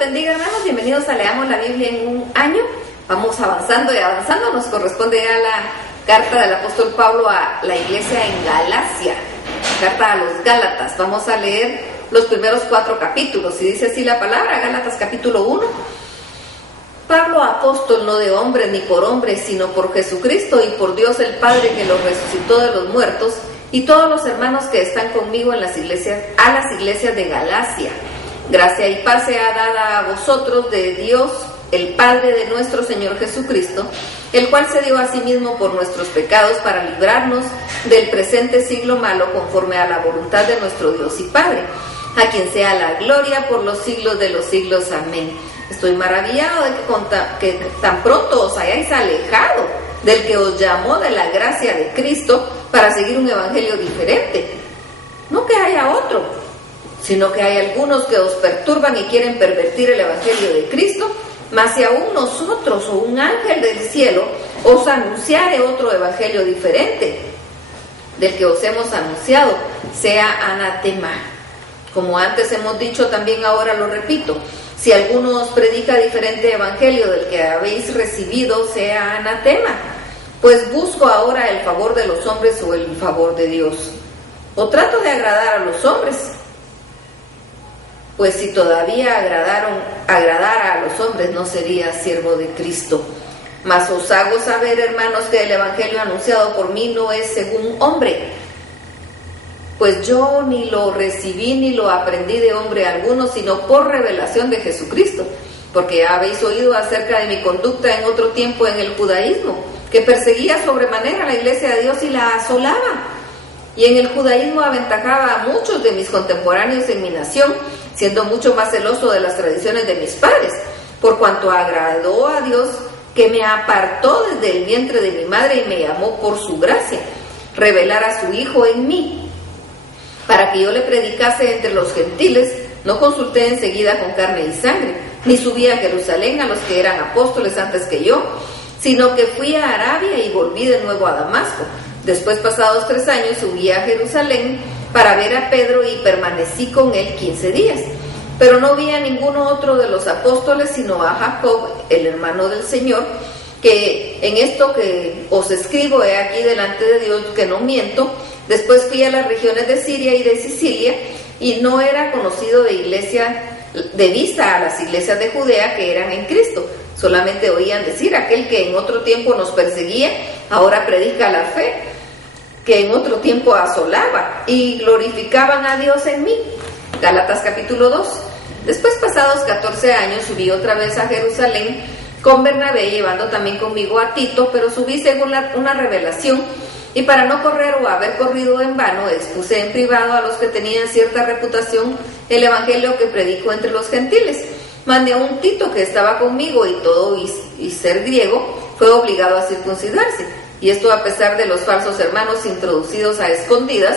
bendiga, hermanos. Bienvenidos a Leamos la Biblia en un año. Vamos avanzando y avanzando. Nos corresponde ya la carta del apóstol Pablo a la iglesia en Galacia, carta a los Gálatas. Vamos a leer los primeros 4 capítulos y dice así la palabra. Gálatas capítulo 1. Pablo, apóstol, no de hombre ni por hombre, sino por Jesucristo y por Dios el Padre que lo resucitó de los muertos, y todos los hermanos que están conmigo en las iglesias, a las iglesias de Galacia. Gracia y paz sea dada a vosotros de Dios, el Padre de nuestro Señor Jesucristo, el cual se dio a sí mismo por nuestros pecados para librarnos del presente siglo malo, conforme a la voluntad de nuestro Dios y Padre, a quien sea la gloria por los siglos de los siglos. Amén. Estoy maravillado de que tan pronto os hayáis alejado del que os llamó de la gracia de Cristo para seguir un evangelio diferente. No que haya otro, sino que hay algunos que os perturban y quieren pervertir el evangelio de Cristo. Mas si aún nosotros o un ángel del cielo os anunciare otro evangelio diferente del que os hemos anunciado, sea anatema. Como antes hemos dicho, también ahora lo repito: si alguno os predica diferente evangelio del que habéis recibido, sea anatema. Pues busco ahora el favor de los hombres o el favor de Dios. ¿O trato de agradar a los hombres? Pues si todavía agradara a los hombres, no sería siervo de Cristo. Mas os hago saber, hermanos, que el evangelio anunciado por mí no es según hombre. Pues yo ni lo recibí ni lo aprendí de hombre alguno, sino por revelación de Jesucristo. Porque ya habéis oído acerca de mi conducta en otro tiempo en el judaísmo, que perseguía sobremanera la iglesia de Dios y la asolaba. Y en el judaísmo aventajaba a muchos de mis contemporáneos en mi nación, siendo mucho más celoso de las tradiciones de mis padres, por cuanto agradó a Dios, que me apartó desde el vientre de mi madre y me llamó por su gracia, revelar a su Hijo en mí, para que yo le predicase entre los gentiles. No consulté enseguida con carne y sangre, ni subí a Jerusalén a los que eran apóstoles antes que yo, sino que fui a Arabia y volví de nuevo a Damasco. Después, pasados 3 años, subí a Jerusalén para ver a Pedro y permanecí con él 15 días. Pero no vi a ninguno otro de los apóstoles, sino a Jacob, el hermano del Señor, que en esto que os escribo he aquí delante de Dios que no miento. Después fui a las regiones de Siria y de Sicilia, y no era conocido de vista a las iglesias de Judea que eran en Cristo. Solamente oían decir: aquel que en otro tiempo nos perseguía, ahora predica la fe, que en otro tiempo asolaba, y glorificaban a Dios en mí. Gálatas capítulo 2. Después, pasados 14 años, subí otra vez a Jerusalén con Bernabé, llevando también conmigo a Tito, pero subí según una revelación, y para no correr o haber corrido en vano, expuse en privado a los que tenían cierta reputación el evangelio que predico entre los gentiles. Mandé a un Tito que estaba conmigo, y todo y ser griego, fue obligado a circuncidarse. Y esto a pesar de los falsos hermanos introducidos a escondidas,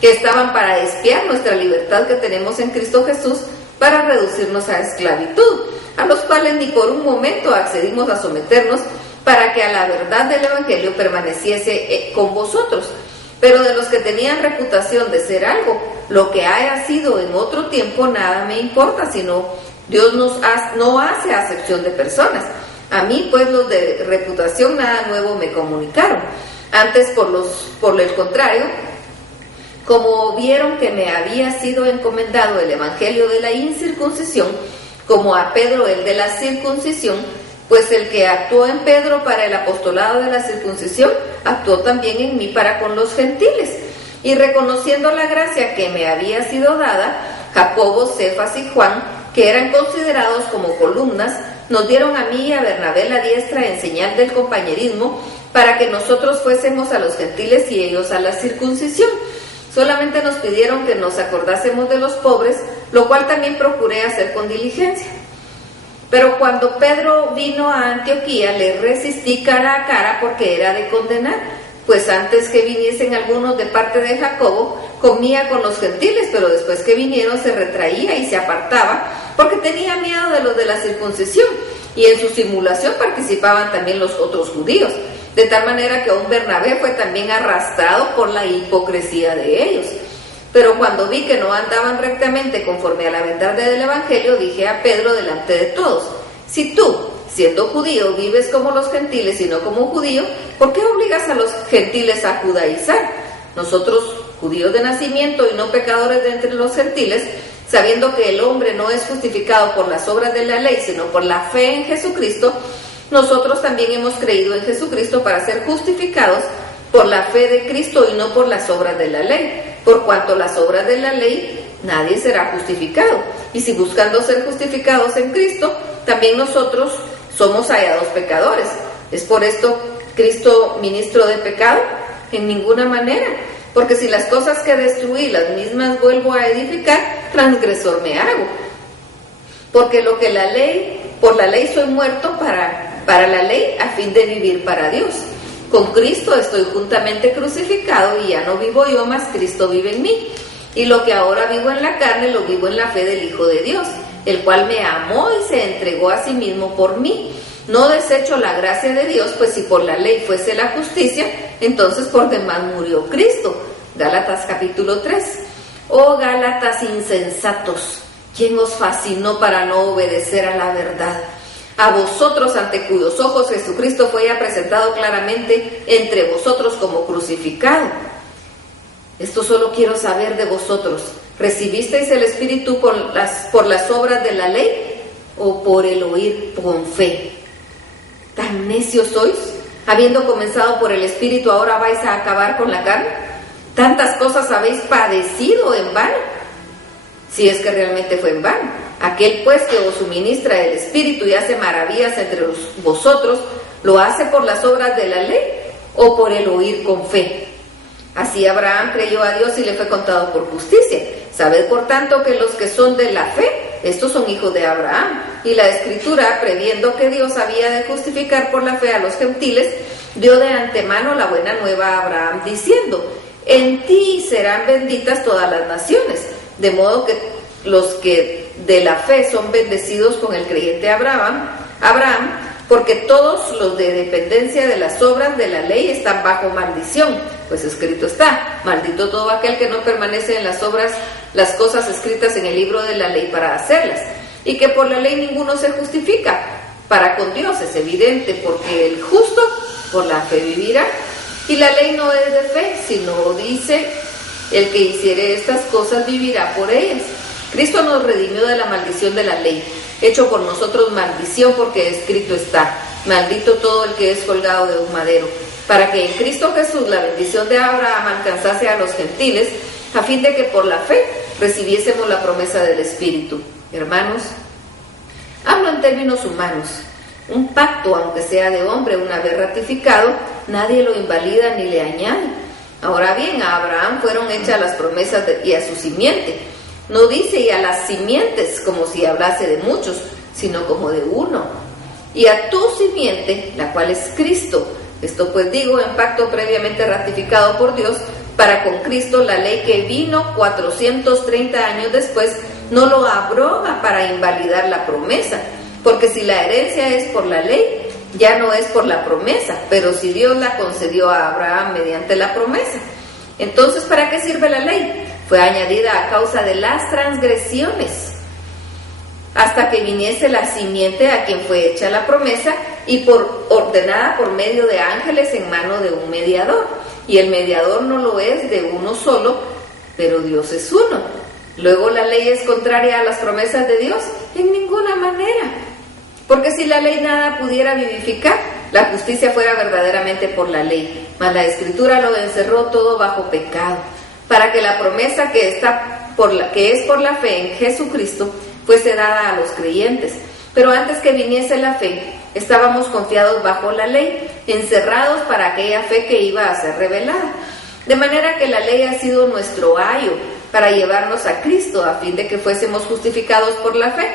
que estaban para espiar nuestra libertad que tenemos en Cristo Jesús, para reducirnos a esclavitud, a los cuales ni por un momento accedimos a someternos, para que a la verdad del evangelio permaneciese con vosotros. Pero de los que tenían reputación de ser algo, lo que haya sido en otro tiempo, nada me importa, sino Dios no hace acepción de personas. A mí, pues, los de reputación nada nuevo me comunicaron. Antes, por el contrario, como vieron que me había sido encomendado el evangelio de la incircuncisión, como a Pedro el de la circuncisión, pues el que actuó en Pedro para el apostolado de la circuncisión, actuó también en mí para con los gentiles. Y reconociendo la gracia que me había sido dada, Jacobo, Cefas y Juan, que eran considerados como columnas, nos dieron a mí y a Bernabé la diestra en señal del compañerismo, para que nosotros fuésemos a los gentiles y ellos a la circuncisión. Solamente nos pidieron que nos acordásemos de los pobres, lo cual también procuré hacer con diligencia. Pero cuando Pedro vino a Antioquía, le resistí cara a cara, porque era de condenar, pues antes que viniesen algunos de parte de Jacobo, comía con los gentiles, pero después que vinieron se retraía y se apartaba, porque tenía miedo de los de la circuncisión, y en su simulación participaban también los otros judíos, de tal manera que aún Bernabé fue también arrastrado por la hipocresía de ellos. Pero cuando vi que no andaban rectamente conforme a la verdad del Evangelio, dije a Pedro delante de todos: si tú, siendo judío, vives como los gentiles y no como judío, ¿por qué obligas a los gentiles a judaizar? Nosotros, judíos de nacimiento y no pecadores de entre los gentiles, sabiendo que el hombre no es justificado por las obras de la ley, sino por la fe en Jesucristo, nosotros también hemos creído en Jesucristo para ser justificados por la fe de Cristo y no por las obras de la ley. Por cuanto las obras de la ley, nadie será justificado. Y si buscando ser justificados en Cristo, también nosotros somos hallados pecadores. ¿Es por esto Cristo ministro de pecado? En ninguna manera. Porque si las cosas que destruí, las mismas vuelvo a edificar, transgresor me hago. Porque por la ley soy muerto para la ley, a fin de vivir para Dios. Con Cristo estoy juntamente crucificado, y ya no vivo yo, mas Cristo vive en mí. Y lo que ahora vivo en la carne, lo vivo en la fe del Hijo de Dios, el cual me amó y se entregó a sí mismo por mí. No desecho la gracia de Dios, pues si por la ley fuese la justicia, entonces por demás murió Cristo. Gálatas capítulo 3. Oh Gálatas insensatos, ¿quién os fascinó para no obedecer a la verdad? A vosotros, ante cuyos ojos Jesucristo fue ya presentado claramente entre vosotros como crucificado. Esto solo quiero saber de vosotros: ¿recibisteis el Espíritu por las obras de la ley o por el oír con fe? ¿Tan necios sois? Habiendo comenzado por el Espíritu, ¿ahora vais a acabar con la carne? ¿Tantas cosas habéis padecido en vano? Si es que realmente fue en vano. Aquel pues que os suministra el Espíritu y hace maravillas entre vosotros, ¿lo hace por las obras de la ley o por el oír con fe? Así Abraham creyó a Dios y le fue contado por justicia. Sabed por tanto que los que son de la fe, estos son hijos de Abraham. Y la Escritura, previendo que Dios había de justificar por la fe a los gentiles, dio de antemano la buena nueva a Abraham, diciendo: en ti serán benditas todas las naciones. De modo que los que de la fe son bendecidos con el creyente Abraham, porque todos los de dependencia de las obras de la ley están bajo maldición, pues escrito está: maldito todo aquel que no permanece en las obras, las cosas escritas en el libro de la ley para hacerlas. Y que por la ley ninguno se justifica para con Dios, es evidente, porque el justo por la fe vivirá. Y la ley no es de fe, sino dice: el que hiciere estas cosas vivirá por ellas. Cristo nos redimió de la maldición de la ley, hecho por nosotros maldición, porque escrito está: maldito todo el que es colgado de un madero, para que en Cristo Jesús la bendición de Abraham alcanzase a los gentiles, a fin de que por la fe recibiésemos la promesa del Espíritu. Hermanos, hablo en términos humanos. Un pacto, aunque sea de hombre, una vez ratificado, nadie lo invalida ni le añade. Ahora bien, a Abraham fueron hechas las promesas y a su simiente. No dice y a las simientes, como si hablase de muchos, sino como de uno. Y a tu simiente, la cual es Cristo. Esto pues digo en pacto previamente ratificado por Dios, para con Cristo la ley que vino 430 años después no lo abroga para invalidar la promesa. Porque si la herencia es por la ley, ya no es por la promesa, pero si Dios la concedió a Abraham mediante la promesa, entonces ¿para qué sirve la ley? Fue añadida a causa de las transgresiones, hasta que viniese la simiente a quien fue hecha la promesa, y ordenada por medio de ángeles en mano de un mediador. Y el mediador no lo es de uno solo, pero Dios es uno. Luego, ¿la ley es contraria a las promesas de Dios? En ninguna manera. Porque si la ley nada pudiera vivificar, la justicia fuera verdaderamente por la ley. Mas la Escritura lo encerró todo bajo pecado, para que la promesa que es por la fe en Jesucristo fuese dada a los creyentes. Pero antes que viniese la fe, estábamos confiados bajo la ley, encerrados para aquella fe que iba a ser revelada. De manera que la ley ha sido nuestro ayo para llevarnos a Cristo, a fin de que fuésemos justificados por la fe.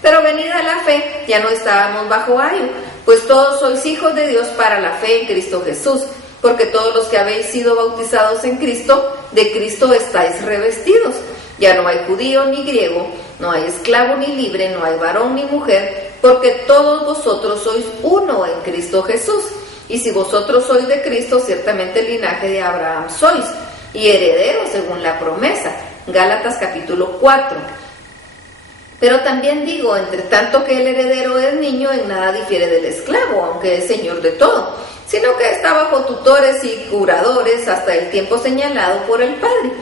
Pero venida la fe, ya no estábamos bajo ayo, pues todos sois hijos de Dios para la fe en Cristo Jesús, porque todos los que habéis sido bautizados en Cristo, de Cristo estáis revestidos. Ya no hay judío ni griego, no hay esclavo ni libre, no hay varón ni mujer, porque todos vosotros sois uno en Cristo Jesús. Y si vosotros sois de Cristo, ciertamente el linaje de Abraham sois, y heredero según la promesa. Gálatas capítulo 4. Pero también digo, entre tanto que el heredero es niño, en nada difiere del esclavo, aunque es señor de todo, sino que está bajo tutores y curadores hasta el tiempo señalado por el Padre.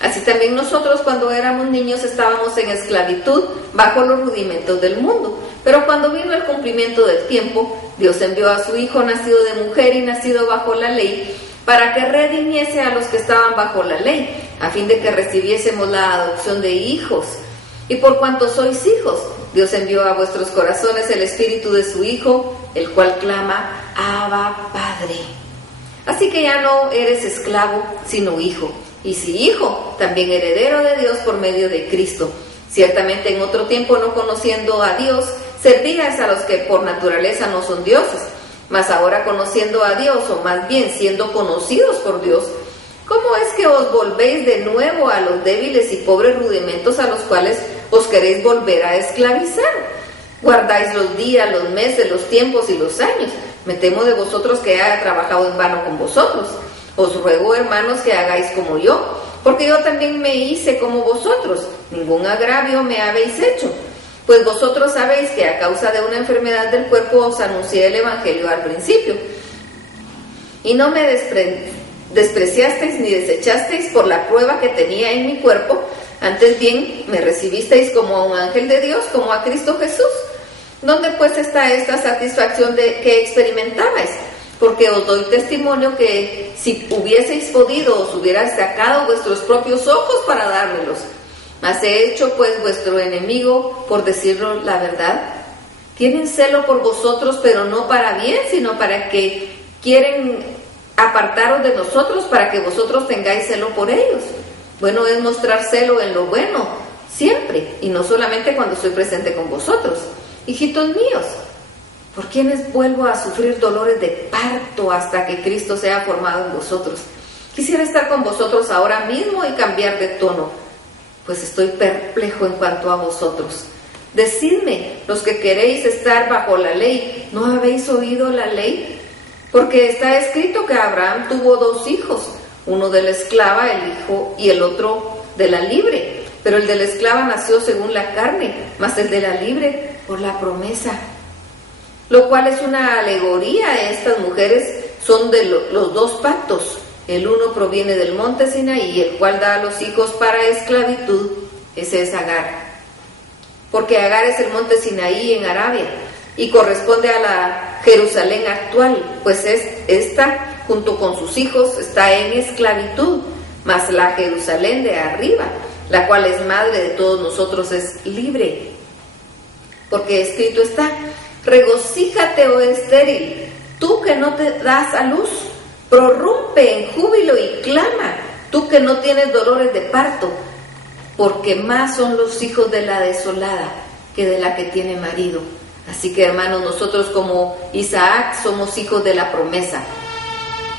Así también nosotros cuando éramos niños estábamos en esclavitud bajo los rudimentos del mundo. Pero cuando vino el cumplimiento del tiempo, Dios envió a su Hijo nacido de mujer y nacido bajo la ley, para que redimiese a los que estaban bajo la ley, a fin de que recibiésemos la adopción de hijos. Y por cuanto sois hijos, Dios envió a vuestros corazones el espíritu de su Hijo, el cual clama, Abba, Padre. Así que ya no eres esclavo, sino hijo. Y si hijo, también heredero de Dios por medio de Cristo. Ciertamente en otro tiempo, no conociendo a Dios, servíais a los que por naturaleza no son dioses. Mas ahora conociendo a Dios, o más bien siendo conocidos por Dios, ¿cómo es que os volvéis de nuevo a los débiles y pobres rudimentos a los cuales os queréis volver a esclavizar? Guardáis los días, los meses, los tiempos y los años. Me temo de vosotros que haya trabajado en vano con vosotros. Os ruego, hermanos, que hagáis como yo, porque yo también me hice como vosotros. Ningún agravio me habéis hecho. Pues vosotros sabéis que a causa de una enfermedad del cuerpo os anuncié el Evangelio al principio. Y no me despreciasteis ni desechasteis por la prueba que tenía en mi cuerpo, antes bien me recibisteis como a un ángel de Dios, como a Cristo Jesús. ¿Dónde pues está esta satisfacción que experimentabais? Porque os doy testimonio que si hubieseis podido, os hubierais sacado vuestros propios ojos para dármelos. Mas he hecho pues vuestro enemigo, por decirlo la verdad. Tienen celo por vosotros, pero no para bien, sino para que quieren apartaros de nosotros, para que vosotros tengáis celo por ellos. Bueno es mostrar celo en lo bueno, siempre, y no solamente cuando estoy presente con vosotros. Hijitos míos, ¿por quiénes vuelvo a sufrir dolores de parto hasta que Cristo sea formado en vosotros? Quisiera estar con vosotros ahora mismo y cambiar de tono, pues estoy perplejo en cuanto a vosotros. Decidme, los que queréis estar bajo la ley, ¿no habéis oído la ley? Porque está escrito que Abraham tuvo 2 hijos, uno de la esclava, el hijo, y el otro de la libre. Pero el de la esclava nació según la carne, mas el de la libre por la promesa. Lo cual es una alegoría. Estas mujeres son de los 2 pactos. El uno proviene del monte Sinaí, el cual da a los hijos para esclavitud. Ese es Agar. Porque Agar es el monte Sinaí en Arabia y corresponde a la Jerusalén actual, pues esta, junto con sus hijos, está en esclavitud, mas la Jerusalén de arriba, la cual es madre de todos nosotros, es libre. Porque escrito está, regocíjate, oh estéril, tú que no te das a luz, prorrumpe en júbilo y clama, tú que no tienes dolores de parto, porque más son los hijos de la desolada que de la que tiene marido. Así que, hermanos, nosotros como Isaac somos hijos de la promesa.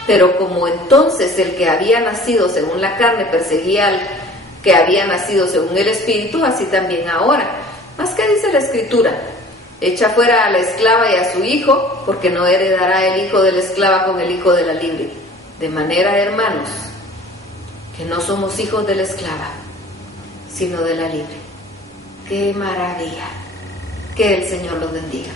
Pero como entonces el que había nacido según la carne perseguía al que había nacido según el Espíritu, así también ahora. ¿Más qué dice la Escritura? Echa fuera a la esclava y a su hijo, porque no heredará el hijo de la esclava con el hijo de la libre. De manera, hermanos, que no somos hijos de la esclava, sino de la libre. ¡Qué maravilla! Que el Señor los bendiga.